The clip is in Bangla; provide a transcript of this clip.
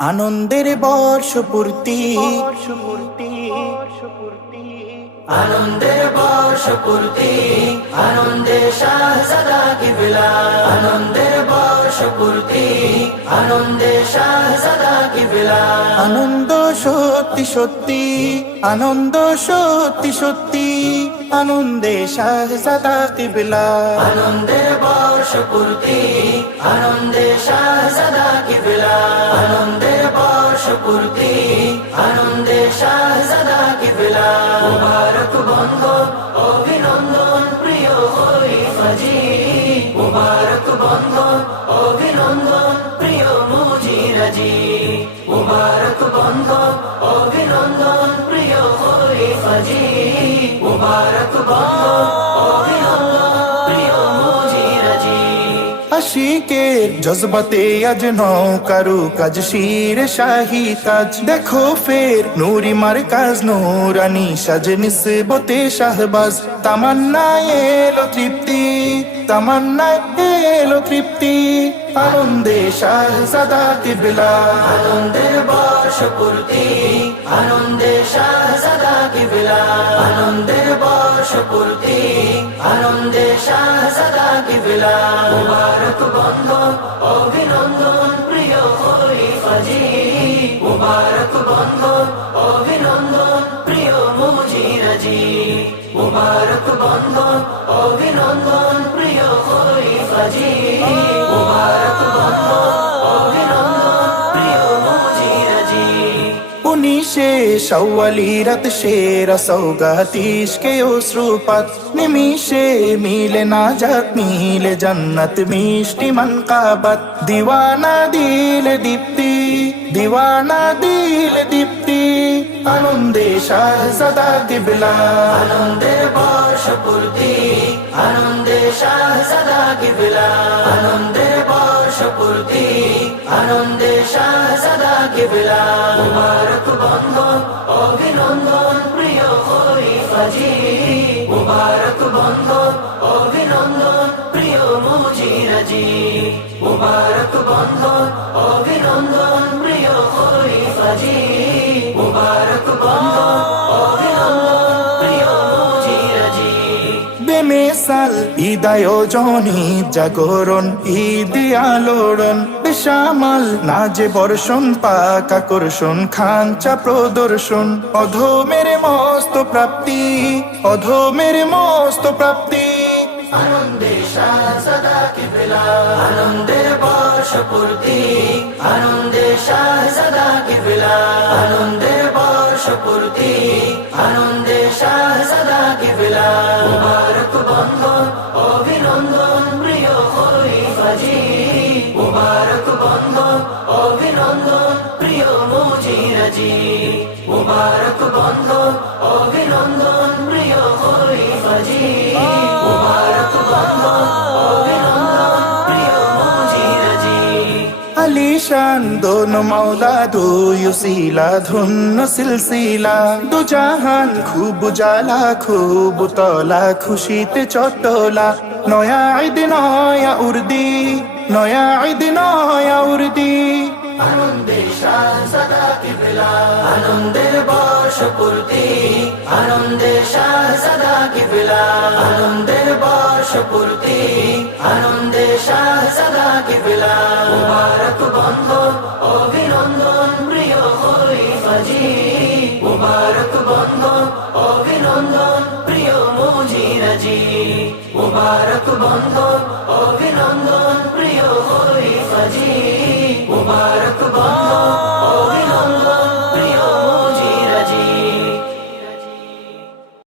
আনন্দের বর্ষপূর্তি, আনন্দের বর্ষপূর্তি, আনন্দে শাহজাদা কিবলা, আনন্দের বর্ষপূর্তি, আনন্দে শাহজাদা কিবলা। আনন্দ সত্যি সত্যি, আনন্দ সত্যি সত্যি, আনন্দে শাহজাদা কিবলা। আনন্দের বর্ষপূর্তি, আনন্দে শাহজাদা কিবলা, আনন্দের বর্ষপূর্তি, আনন্দে শাহজাদা কিবলা। মুবারক বন্ধন অভিনন্দন প্রিয় খলিফাজি, মুবারক বন্ধন অভিনন্দন প্রিয় মুজিরাজি, মুবারক বন্ধন অভিনন্দন প্রিয় খলিফাজি, মুবারক বন্ধন অভিনন্দন প্রিয় মুজিরাজি। আশিকের জজবাতে আজ নৌকারু কাজ শির শাহী তাজ, দেখো ফের নুরি মার কাজ নুরানি সাজ নিসবতে শাহবাজ। তামান্নায় এলো তৃপ্তি, তামান্নায় এলো তৃপ্তি, আনন্দে শাহজাদা কিবলা। আনন্দের বর্ষপূর্তি, আনন্দে শাহজাদা কিবলা, আনন্দের বর্ষপূর্তি, আনন্দে শাহজাদা কিবলা। মুবারক বন্ধন অভিনন্দন প্রিয় খলিফাজি, মুবারক বন্ধন অভিনন্দন প্রিয় মুজিরাজি, মুবারক বন্ধন অভিনন্দন প্রিয় খলিফাজি, মুবারক বন্ধন অভিনন্দন প্রিয় মুজিরাজি। 19 শাওয়ালি রাত সেরা সৌগাত ইশকে অশ্রুপাত, নিমিষে মিলে না যাত মিলে জান্নাত মিষ্টি মানকাবাত। দিওয়ানা দিল দীপ্তি, দিওয়ানা দিল দীপ্তি, আনন্দে শাহজাদা কিবলা। আনন্দের বর্ষপূর্তি, আনন্দে শাহজাদা কিবলা, আনন্দের বর্ষপূর্তি, আনন্দে শাহজাদা কিবলা। মুবারক বন্ধন অভিনন্দন প্রিয় খলিফাজি, মুবারক বন্ধন অভিনন্দন প্রিয় মুজিরাজি, মুবারক বন্ধন অভিনন্দন প্রিয় খলিফাজি, মুবারক বন্ধন অভিনন্দন প্রিয় মুজিরাজি। বেমেসাল হৃদয় জনি জাগরণ ঈদ আলোড়ন, বেসামাল নাজে বর্ষণ পাক আকর্ষণ খাঞ্চা প্রদর্শন। অধমের মস্ত প্রাপ্তি, অধমের মস্ত প্রাপ্তি, আনন্দে শাহজাদা কিবলা, আনন্দের বর্ষপূর্তি, আনন্দে শাহজাদা কিবলা, আনন্দের বর্ষপূর্তি, আনন্দে শাহজাদা কিবলা। মুবারক বন্ধন অভিনন্দন প্রিয় খলিফাজি, মুবারক বন্ধন অভিনন্দন প্রিয় মুজিরাজি, মুবারক বন্ধন অভিনন্দন প্রিয় খলিফাজি, মুবারক বন্ধন অভিনন্দন প্রিয় মুজিরাজি। আলিশান দোনো মাওলা দুয়ুসিলা ধন্য সিলসিলা, দু জাহান খুব জালা খুব তলা খুশিতে চটলা। নয়া ঈদ নয়া উর্দি, নয়া ঈদ নয়া উর্দি, আনন্দে শাহজাদা কিবলা, আনন্দের বর্ষপূর্তি, আনন্দে শাহজাদা কিবলা, আনন্দের বর্ষপূর্তি, আনন্দে শাহজাদা কিবলা। মুবারক বন্ধন অভিনন্দন প্রিয় খলিফাজি, মুবারক বন্ধন অভিনন্দন প্রিয় মুজিরাজি, মুবারক বন্ধন অভিনন্দন প্রিয় খলিফাজি, মুবারক বন্ধন